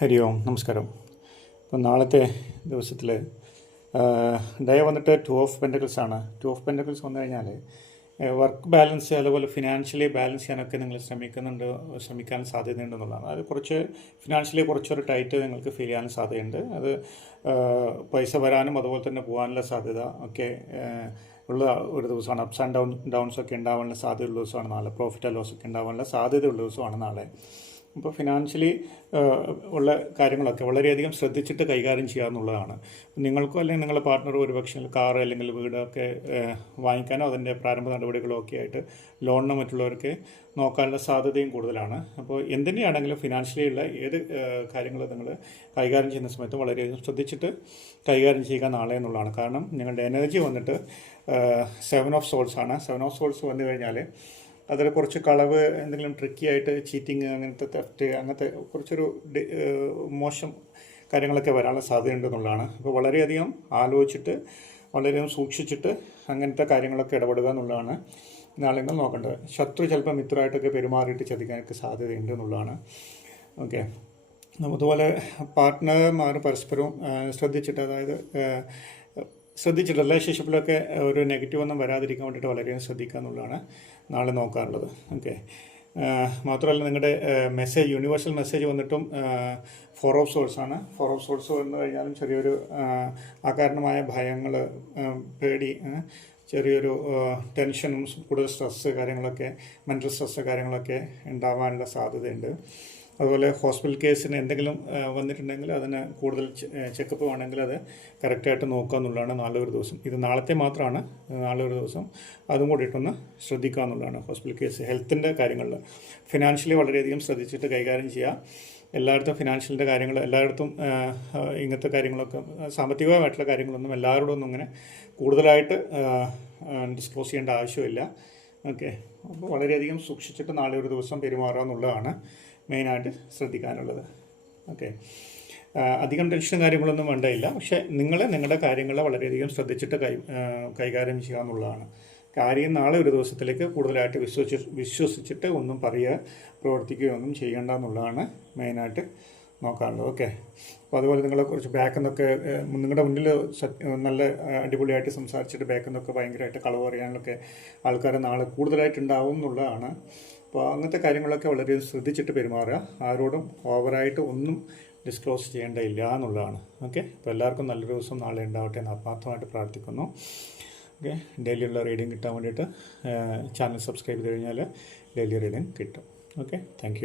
ഹരി ഓം നമസ്കാരം. ഇപ്പം നാളത്തെ ദിവസത്തിൽ ഡേ വന്നിട്ട് ടു ഓഫ് പെന്റക്കിൾസ് ആണ്. ടു ഓഫ് പെന്റക്കിൾസ് വന്നു കഴിഞ്ഞാൽ വർക്ക് ബാലൻസ് അതുപോലെ ഫിനാൻഷ്യലി ബാലൻസ് ചെയ്യാനൊക്കെ നിങ്ങൾ ശ്രമിക്കുന്നുണ്ട് ശ്രമിക്കാൻ സാധ്യതയുണ്ടെന്നുള്ളതാണ് അത് കുറച്ച് ഫിനാൻഷ്യലി കുറച്ചൊരു ടൈറ്റ് നിങ്ങൾക്ക് ഫീൽ ചെയ്യാൻ സാധ്യതയുണ്ട്. അത് പൈസ വരാനും അതുപോലെ തന്നെ പോകാനുള്ള സാധ്യത ഒക്കെ ഉള്ള ഒരു ദിവസമാണ്. അപ്സ് ആൻഡ് ഡൗൺ ഡൗൺസ് ഒക്കെ ഉണ്ടാവാനുള്ള സാധ്യതയുള്ള ദിവസമാണ് നാളെ. പ്രോഫിറ്റ് ലോസ് ഒക്കെ ഉണ്ടാവാനുള്ള സാധ്യതയുള്ള ദിവസമാണ് നാളെ. അപ്പോൾ ഫിനാൻഷ്യലി ഉള്ള കാര്യങ്ങളൊക്കെ വളരെയധികം ശ്രദ്ധിച്ചിട്ട് കൈകാര്യം ചെയ്യാമെന്നുള്ളതാണ് നിങ്ങൾക്കോ അല്ലെങ്കിൽ നിങ്ങളുടെ പാർട്ട്ണർ ഒരുപക്ഷെ കാർ അല്ലെങ്കിൽ വീടൊക്കെ വാങ്ങിക്കാനോ അതിന്റെ പ്രാരംഭ നടപടികളോ ഒക്കെ ആയിട്ട് ലോണിനോ മറ്റുള്ളവർക്ക് നോക്കാനുള്ള സാധ്യതയും കൂടുതലാണ്. അപ്പോൾ എന്തിനെയാണെങ്കിലും ഫിനാൻഷ്യലി ഉള്ള ഏത് കാര്യങ്ങൾ നിങ്ങൾ കൈകാര്യം ചെയ്യുന്ന സമയത്ത് വളരെയധികം ശ്രദ്ധിച്ചിട്ട് കൈകാര്യം ചെയ്യുക നാളെ എന്നുള്ളതാണ്. കാരണം നിങ്ങളുടെ എനർജി വന്നിട്ട് സെവൻ ഓഫ് സോൾസ് ആണ്. സെവൻ ഓഫ് സോൾസ് വന്നു കഴിഞ്ഞാൽ അതിൽ കുറച്ച് കളവ് എന്തെങ്കിലും ട്രിക്കി ആയിട്ട് ചീറ്റിങ് അങ്ങനത്തെ തെഫ്റ്റ് അങ്ങനത്തെ കുറച്ചൊരു മോശം കാര്യങ്ങളൊക്കെ വരാനുള്ള സാധ്യതയുണ്ടെന്നുള്ളതാണ്. അപ്പോൾ വളരെയധികം ആലോചിച്ചിട്ട് വളരെയധികം സൂക്ഷിച്ചിട്ട് അങ്ങനത്തെ കാര്യങ്ങളൊക്കെ ഇടപെടുക എന്നുള്ളതാണ് നാളെങ്ങൾ നോക്കേണ്ടത്. ശത്രു ചിലപ്പോൾ മിത്രമായിട്ടൊക്കെ പെരുമാറിയിട്ട് ചതിക്കാനൊക്കെ സാധ്യതയുണ്ട് എന്നുള്ളതാണ് ഓക്കെ. അതുപോലെ പാർട്ട്ണർമാർ പരസ്പരവും ശ്രദ്ധിച്ചിട്ട് അതായത് ശ്രദ്ധിച്ചിട്ട് റിലേഷൻഷിപ്പിലൊക്കെ ഒരു നെഗറ്റീവ് ഒന്നും വരാതിരിക്കാൻ വേണ്ടിയിട്ട് വളരെയധികം ശ്രദ്ധിക്കുക എന്നുള്ളതാണ് നാളെ നോക്കാറുള്ളത്. ഓക്കെ. മാത്രമല്ല നിങ്ങളുടെ മെസ്സേജ് യൂണിവേഴ്സൽ മെസ്സേജ് വന്നിട്ടും ഫോർ ഓഫ് സോഴ്സ് ആണ്. ഫോർ ഓഫ് സോഴ്സ് വന്നു കഴിഞ്ഞാലും ചെറിയൊരു അകാരണമായ ഭയങ്ങൾ പേടി ചെറിയൊരു ടെൻഷനും കൂടുതൽ സ്ട്രെസ്സ് കാര്യങ്ങളൊക്കെ മെന്റൽ സ്ട്രെസ്സ് കാര്യങ്ങളൊക്കെ ഉണ്ടാവാനുള്ള സാധ്യതയുണ്ട്. അതുപോലെ ഹോസ്പിറ്റൽ കേസിന് എന്തെങ്കിലും വന്നിട്ടുണ്ടെങ്കിൽ അതിന് കൂടുതൽ ചെക്കപ്പ് വേണമെങ്കിൽ അത് കറക്റ്റായിട്ട് നോക്കുക എന്നുള്ളതാണ് നാളെ ഒരു ദിവസം. ഇത് നാളത്തെ മാത്രമാണ് നാളെ ഒരു ദിവസം. അതും കൂടിയിട്ടൊന്ന് ശ്രദ്ധിക്കുക എന്നുള്ളതാണ് ഹോസ്പിറ്റൽ കേസ് ഹെൽത്തിന്റെ കാര്യങ്ങളിൽ. ഫിനാൻഷ്യലി വളരെയധികം ശ്രദ്ധിച്ചിട്ട് കൈകാര്യം ചെയ്യുക. എല്ലായിടത്തും ഫിനാൻഷ്യലിന്റെ കാര്യങ്ങൾ എല്ലായിടത്തും ഇങ്ങനത്തെ കാര്യങ്ങളൊക്കെ സാമ്പത്തികമായിട്ടുള്ള കാര്യങ്ങളൊന്നും എല്ലാവരോടൊന്നും ഇങ്ങനെ കൂടുതലായിട്ട് ഡിസ്ക്ലോസ് ചെയ്യേണ്ട ആവശ്യമില്ല. ഓക്കെ. അപ്പോൾ വളരെയധികം സൂക്ഷിച്ചിട്ട് നാളെ ഒരു ദിവസം പെരുമാറുക എന്നുള്ളതാണ് മെയിനായിട്ട് ശ്രദ്ധിക്കാനുള്ളത്. ഓക്കെ. അധികം ടെൻഷനും കാര്യങ്ങളൊന്നും വേണ്ടയില്ല. പക്ഷേ നിങ്ങൾ നിങ്ങളുടെ കാര്യങ്ങളെ വളരെയധികം ശ്രദ്ധിച്ചിട്ട് കൈ കൈകാര്യം ചെയ്യുക എന്നുള്ളതാണ്. കാര്യം നാളെ ഒരു ദിവസത്തിലേക്ക് കൂടുതലായിട്ട് വിശ്വസിച്ച് വിശ്വസിച്ചിട്ട് ഒന്നും പറയുക പ്രവർത്തിക്കുകയോ ഒന്നും ചെയ്യേണ്ട എന്നുള്ളതാണ് മെയിനായിട്ട് നോക്കാനുള്ളത് ഓക്കെ. അപ്പോൾ അതുപോലെ നിങ്ങളെ കുറച്ച് ബാക്കിൽ നിന്നൊക്കെ ഏഹ്, നിങ്ങളുടെ മുന്നിൽ നല്ല അടിപൊളിയായിട്ട് സംസാരിച്ചിട്ട് ബാക്കിൽ നിന്നൊക്കെ ഭയങ്കരമായിട്ട് കളവ് പറയാനൊക്കെ ആൾക്കാർ നാളെ കൂടുതലായിട്ട് ഉണ്ടാവും എന്നുള്ളതാണ്. അപ്പോൾ അങ്ങനത്തെ കാര്യങ്ങളൊക്കെ വളരെ ശ്രദ്ധിച്ചിട്ട് പെരുമാറുക. ആരോടും ഓവറായിട്ട് ഒന്നും ഡിസ്ക്ലോസ് ചെയ്യേണ്ടയില്ല എന്നുള്ളതാണ്. ഓക്കെ. അപ്പോൾ എല്ലാവർക്കും നല്ലൊരു ദിവസം നാളെ ഉണ്ടാവട്ടെ എന്ന് ആത്മാർത്ഥമായിട്ട് പ്രാർത്ഥിക്കുന്നു. ഓക്കെ. ഡെയിലിയുള്ള റീഡിങ് കിട്ടാൻ വേണ്ടിയിട്ട് ചാനൽ സബ്സ്ക്രൈബ് ചെയ്ത് കഴിഞ്ഞാൽ ഡെയിലി റീഡിങ് കിട്ടും. ഓക്കെ. താങ്ക്